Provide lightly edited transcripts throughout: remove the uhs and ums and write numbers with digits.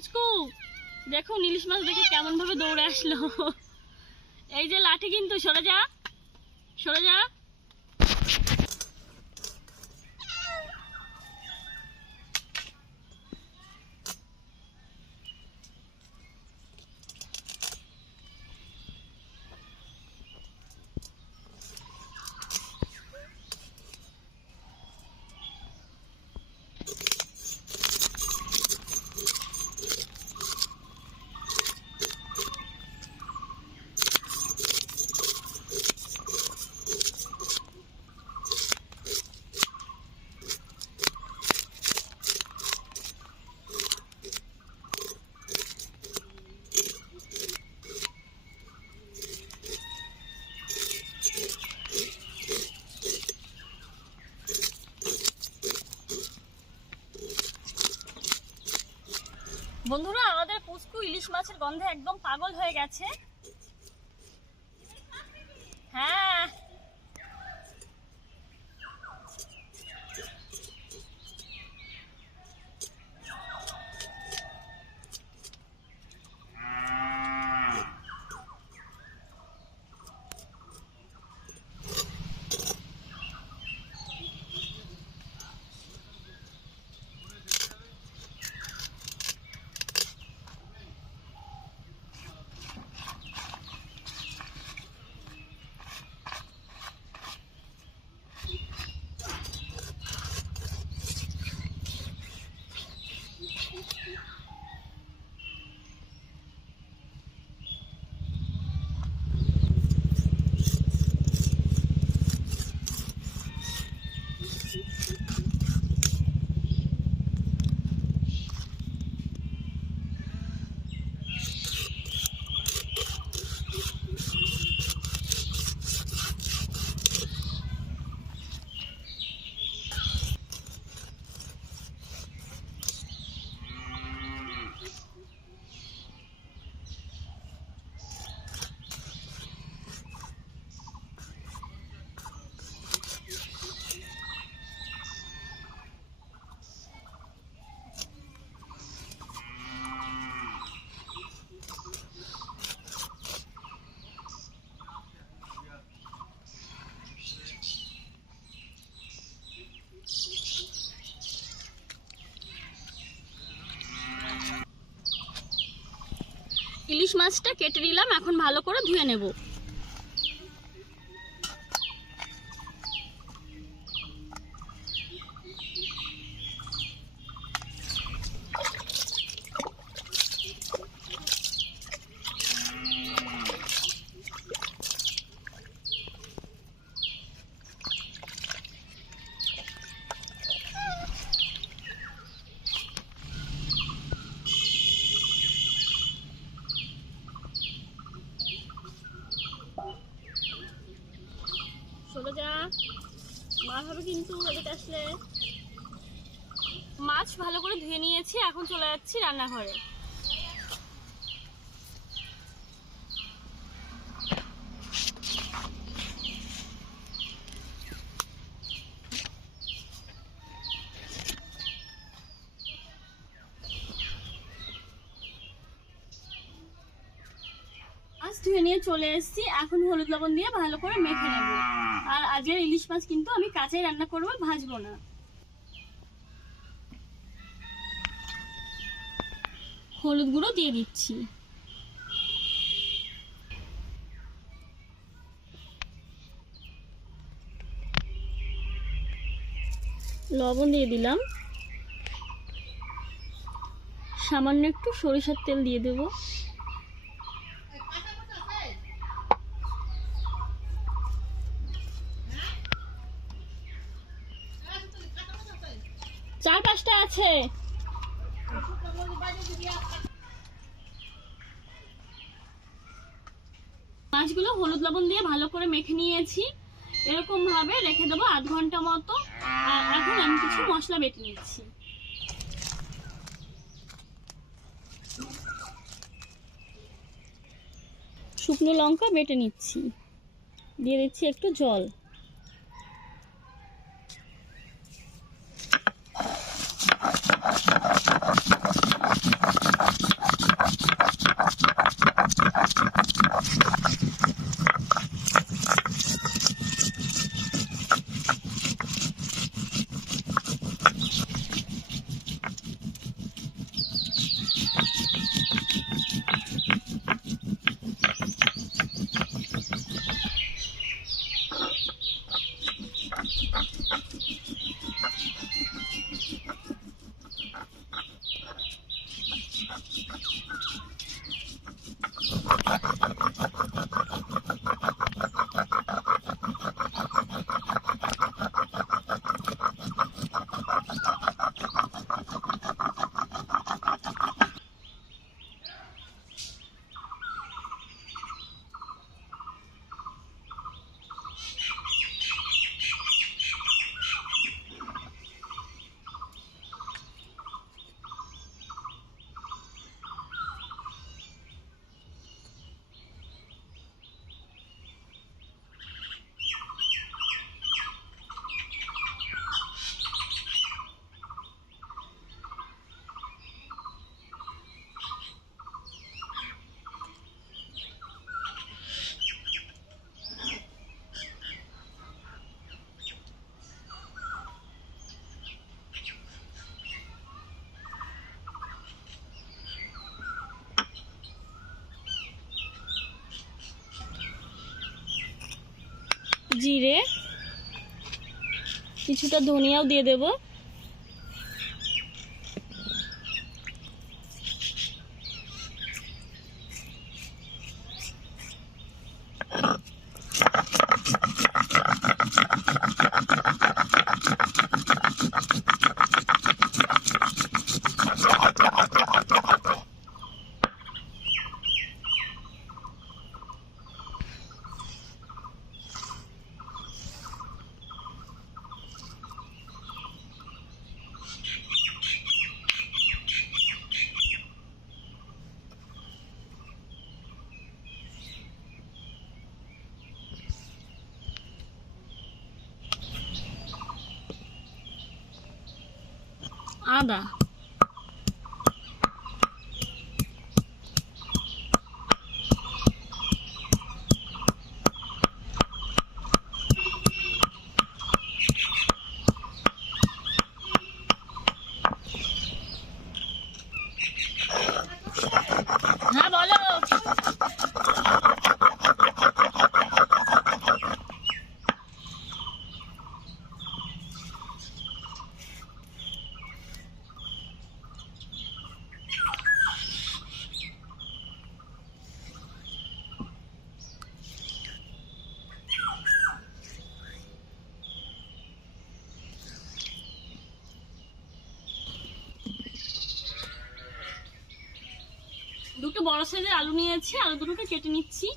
পুচকু দেখো ইলিশ মাছ দেখে কেমন ভাবে দৌড়ে আসলো। এই যে লাঠি, কিন্তু সরে যা সরে যা। বন্ধুরা, আমাদের পুচকু ইলিশ মাছের গন্ধে একদম পাগল হয়ে গেছে। হ্যাঁ, ইলিশ মাছটা কেটে নিলাম, এখন ভালো করে ধুয়ে নেব। চলে যা, মার হবে কিন্তু এদিকে আসলে। মাছ ভালো করে ধুয়ে নিয়েছি, এখন চলে যাচ্ছি রান্নাঘরে। মাছ ধুয়ে নিয়ে চলে এসেছি, এখন হলুদ লবণ দিয়ে ভালো করে মেখে নেব। আর আজকের ইলিশ মাছ কিন্তু আমি কাঁচাই রান্না করবো, ভাজবো না। হলুদ গুঁড়ো দিয়ে দিচ্ছি, লবণ দিয়ে দিলাম, সামান্য একটু সরিষার তেল দিয়ে দেবো। চার পাঁচটা আছে। মাছগুলো হলুদ লবণ দিয়ে ভালো করে মেখে নিয়েছি, এরকম ভাবে রেখে দেবো আধ ঘন্টা মতো। আর এখন আমি কিছু মশলা বেটে নিচ্ছি। শুকনো লঙ্কা বেটে নিচ্ছি, দিয়ে দিচ্ছি একটু জল। জিরে, কিছুটা ধনিয়াও দিয়ে দেব। আদা, হ্যাঁ বলো। দুটো বড় সাইজের আলু নিয়েছি, আলু দুটোকে কেটে নিচ্ছি।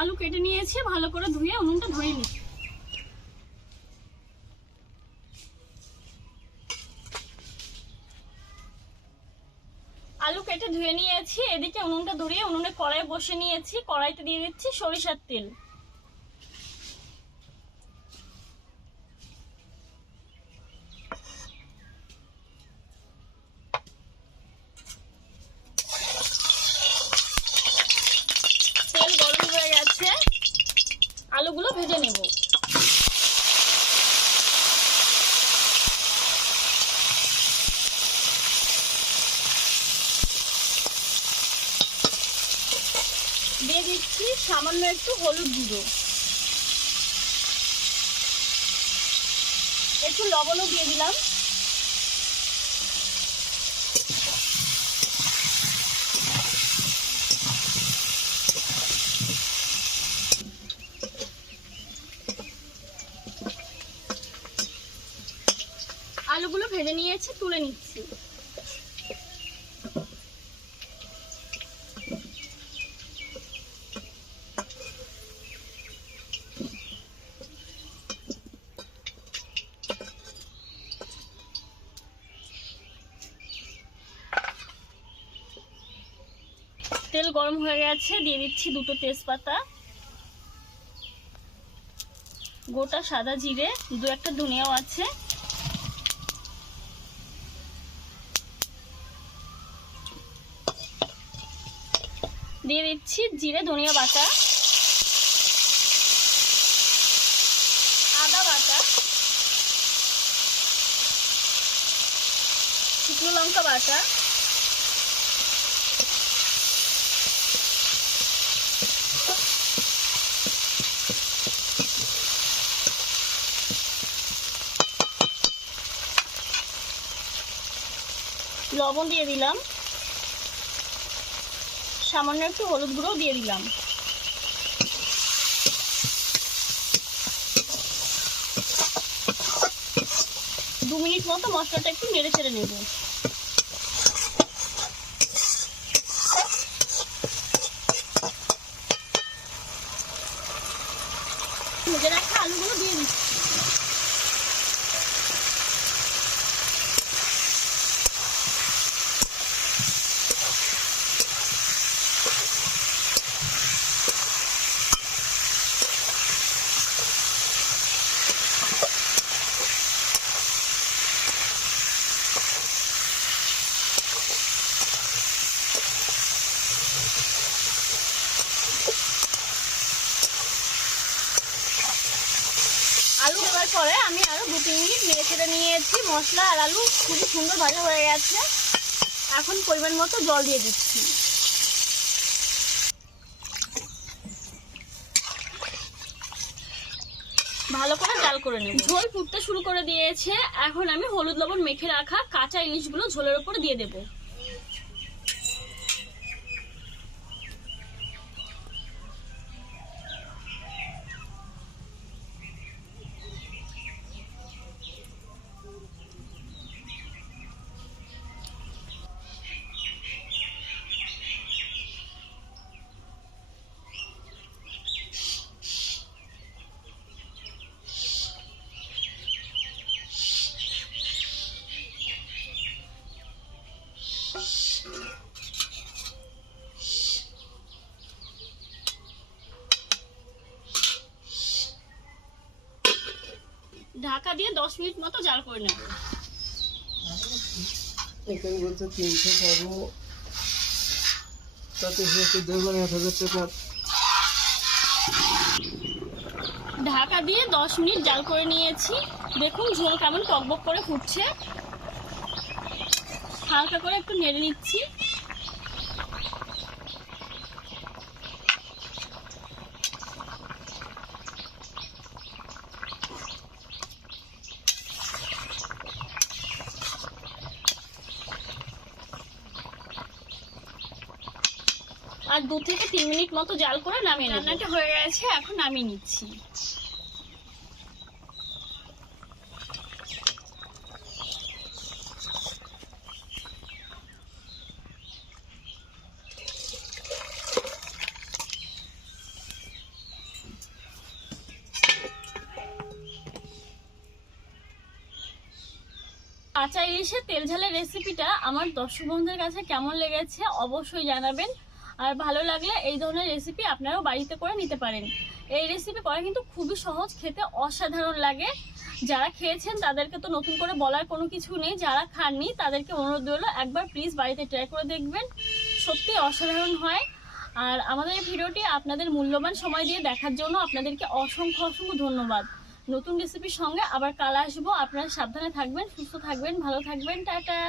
আলু কেটে নিয়েছি, ভালো করে ধুয়ে উনুনটা ধরিয়ে নিচ্ছি। আলু কেটে ধুয়ে নিয়েছি, এদিকে উনুনটা ধরিয়ে উনুনে কড়াই বসে নিয়েছি। কড়াইতে দিয়ে দিচ্ছি সরিষার তেল। তেল গরম হয়ে গেছে, আলুগুলো ভেজে নেব। দিয়ে দিচ্ছি সামান্য একটু হলুদ গুঁড়ো, একটু লবণও দিয়ে দিলাম। আলুগুলো ভেজে নিয়েছি, তুলে নিচ্ছি। তেল গরম হয়ে গেছে, দিয়ে দিচ্ছি দুটো তেজপাতা, গোটা সাদা জিরে, দু একটা ধনিয়াও আছে, দিয়ে দিচ্ছি জিরে ধনিয়া বাটা, আদা বাটা, শুকনো লঙ্কা বাটা, লবণ দিয়ে দিলাম, সামান্য একটু হলুদ গুঁড়ো দিয়ে দিলাম। 2 মিনিট মতো মশলাটা একটু নেড়ে চেড়ে নেব। ভেজে রাখা আলুগুলো দিয়ে দিচ্ছি। আলু দেওয়ার পরে আমি আরো 2-3 মিনিট নেড়ে চেড়ে নিয়েছি। মশলা আর আলু খুবই সুন্দর ভাজা হয়ে গেছে। এখন পরিমাণ মতো জল দিয়ে দিচ্ছি। ভালো করে জাল করে নেব। ঝোল ফুটতে শুরু করে দিয়েছে। এখন আমি হলুদ লবণ মেখে রাখা কাঁচা ইলিশগুলো ঝোলের উপরে দিয়ে দেব। ঢাকা দিয়ে 10 মিনিট মতো জাল করে নেব। এখানে বলছে 300 পাবো, তাতে হচ্ছে 1000 টাকা। ঢাকা দিয়ে 10 মিনিট জাল করে নিয়েছি। দেখুন ঝোল কেমন টকবক করে ফুটছে। হালকা করে একটু নেড়ে নিচ্ছি। আর 2 থেকে 3 মিনিট মতো জাল করে নামিয়ে নেব। রান্নাটা হয়ে গেছে, এখন নামিয়ে নিচ্ছি। কাঁচা ইলিশের তেল ঝালের রেসিপিটা আমার দর্শক বন্ধুদের কাছে কেমন লেগেছে অবশ্যই জানাবেন। আর ভালো লাগলে এই ধরনের রেসিপি আপনারাও বাড়িতে করে নিতে পারেন। এই রেসিপি করা কিন্তু খুবই সহজ, খেতে অসাধারণ লাগে। যারা খেয়েছেন তাদেরকে তো নতুন করে বলার কোনো কিছু নেই। যারা খাননি তাদেরকে অনুরোধ রইল একবার প্লিজ বাড়িতে ট্রাই করে দেখবেন, সত্যি অসাধারণ হয়। আর আমাদের এই ভিডিওটি আপনাদের মূল্যবান সময় দিয়ে দেখার জন্য আপনাদেরকে অসংখ্য অসংখ্য ধন্যবাদ। নতুন রেসিপির সঙ্গে আবার কাল আসবো। আপনারা সাবধানে থাকবেন, সুস্থ থাকবেন, ভালো থাকবেন। টাটা।